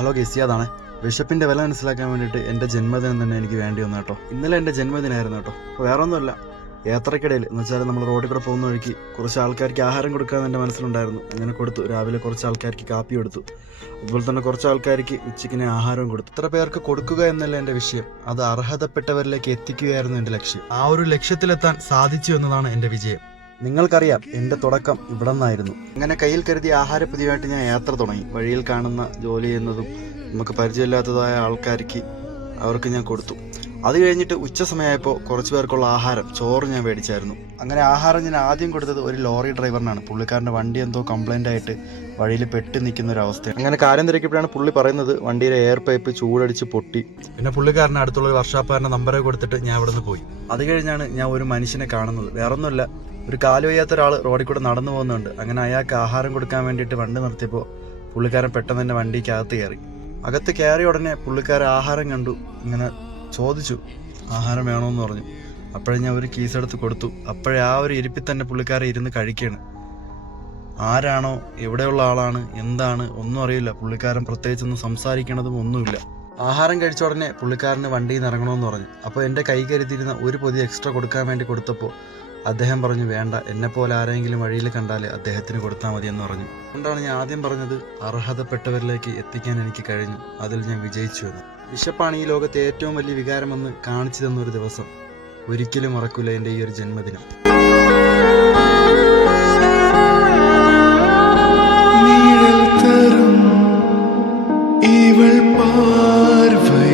Hello ഗസിയാദാണ് വിശപ്പിന്റെ വില മനസ്സിലാക്കാൻ വേണ്ടിയിട്ട് എന്റെ ജന്മദിനം തന്നെ എനിക്ക് വേണ്ടി വന്നു കേട്ടോ. ഇന്നലെ എന്റെ ജന്മദിനമായിരുന്നു കേട്ടോ. അപ്പോൾ വേറെ ഒന്നുമല്ല യാത്രക്കിടയിൽ എന്ന് വെച്ചാൽ നമ്മൾ റോഡിൽ കൂടെ പോകുന്ന വഴിക്ക് കുറച്ച് ആൾക്കാർക്ക് ആഹാരം കൊടുക്കാൻ എന്റെ മനസ്സിലുണ്ടായിരുന്നു. അങ്ങനെ കൊടുത്തു. രാവിലെ കുറച്ച് ആൾക്കാർക്ക് കാപ്പി കൊടുത്തു. അതുപോലെ തന്നെ കുറച്ച് ആൾക്കാർക്ക് ഉച്ചയ്ക്കിന് ആഹാരം കൊടുത്തു. ഇത്ര പേർക്ക് കൊടുക്കുക എന്നല്ല എന്റെ വിഷയം. അത് അർഹതപ്പെട്ടവരിലേക്ക് എത്തിക്കുകയായിരുന്നു എന്റെ ലക്ഷ്യം. ആ ഒരു ലക്ഷ്യത്തിലെത്താൻ സാധിച്ചു എന്നതാണ് എന്റെ വിജയം. നിങ്ങൾക്കറിയാം എന്റെ തുടക്കം ഇവിടെ നിന്നായിരുന്നു അങ്ങനെ കയ്യിൽ കരുതിയ ആഹാരപ്പൊതിയായിട്ട് ഞാൻ യാത്ര തുടങ്ങി. വഴിയിൽ കാണുന്ന ജോലി ചെയ്യുന്നതും നമുക്ക് പരിചയമില്ലാത്തതായ ആൾക്കാർക്ക് അവർക്ക് ഞാൻ കൊടുത്തു. അത് കഴിഞ്ഞിട്ട് ഉച്ച സമയമായപ്പോൾ കുറച്ച് പേർക്കുള്ള ആഹാരം ചോറ് ഞാൻ മേടിച്ചായിരുന്നു. അങ്ങനെ ആഹാരം ഞാൻ ആദ്യം കൊടുത്തത് ഒരു ലോറി ഡ്രൈവറിനാണ്. പുള്ളിക്കാരന്റെ വണ്ടി എന്തോ കംപ്ലൈന്റ് ആയിട്ട് വഴിയിൽ പെട്ട് നിൽക്കുന്ന ഒരു അവസ്ഥ അങ്ങനെ കാര്യം തിരക്കിയപ്പോഴാണ് പുള്ളി പറയുന്നത് വണ്ടിയിലെ എയർ പൈപ്പ് ചൂടടിച്ച് പൊട്ടി. പിന്നെ പുള്ളിക്കാരന് അടുത്തുള്ള ഒരു വർഷാപ്പാരന്റെ നമ്പറെ കൊടുത്തിട്ട് ഞാൻ അവിടെ നിന്ന് പോയി. അത് കഴിഞ്ഞാണ് ഞാൻ ഒരു മനുഷ്യനെ കാണുന്നത്. വേറൊന്നുമല്ല ഒരു കാൽ വയ്യാത്ത ഒരാൾ റോഡിൽ കൂടെ നടന്നു പോകുന്നുണ്ട്. അങ്ങനെ അയാൾക്ക് ആഹാരം കൊടുക്കാൻ വേണ്ടിയിട്ട് വണ്ടി നിർത്തിയപ്പോൾ പുള്ളിക്കാരൻ പെട്ടെന്ന് തന്നെ വണ്ടിക്കകത്ത് കയറി. അകത്ത് കയറിയ ഉടനെ പുള്ളിക്കാരൻ ആഹാരം കണ്ടു. ഇങ്ങനെ ചോദിച്ചു ആഹാരം വേണമെന്ന് പറഞ്ഞു. അപ്പോഴേ ഞാൻ ഒരു കീസ് എടുത്ത് കൊടുത്തു. അപ്പോഴേ ആ ഒരു ഇരിപ്പിൽ തന്നെ പുള്ളിക്കാരെ ഇരുന്ന് കഴിക്കുകയാണ് ആരാണോ എവിടെയുള്ള ആളാണ് എന്താണ് ഒന്നും അറിയില്ല. പുള്ളിക്കാരൻ പ്രത്യേകിച്ചൊന്നും സംസാരിക്കണതും ഒന്നുമില്ല. ആഹാരം കഴിച്ച ഉടനെ പുള്ളിക്കാരന് വണ്ടിയിൽ നിന്ന് ഇറങ്ങണമെന്ന് പറഞ്ഞു. അപ്പോൾ എന്റെ കൈ കരുതിയിരുന്ന ഒരു പൊതി എക്സ്ട്രാ കൊടുക്കാൻ വേണ്ടി കൊടുത്തപ്പോൾ അദ്ദേഹം പറഞ്ഞു വേണ്ട എന്നെപ്പോലെ ആരെങ്കിലും വഴിയിൽ കണ്ടാൽ അദ്ദേഹത്തിന് കൊടുത്താൽ മതി എന്ന് പറഞ്ഞു. അതുകൊണ്ടാണ് ഞാൻ ആദ്യം പറഞ്ഞത് അർഹതപ്പെട്ടവരിലേക്ക് എത്തിക്കാൻ എനിക്ക് കഴിഞ്ഞു. അതിൽ ഞാൻ വിജയിച്ചു എന്ന്. വിശപ്പാണ് ഈ ലോകത്തെ ഏറ്റവും വലിയ വികാരമെന്ന് കാണിച്ചു തന്നൊരു ദിവസം. ഒരിക്കലും മറക്കില്ല എന്റെ ഈ ഒരു ജന്മദിനം. ഇവൾ പാർവൈ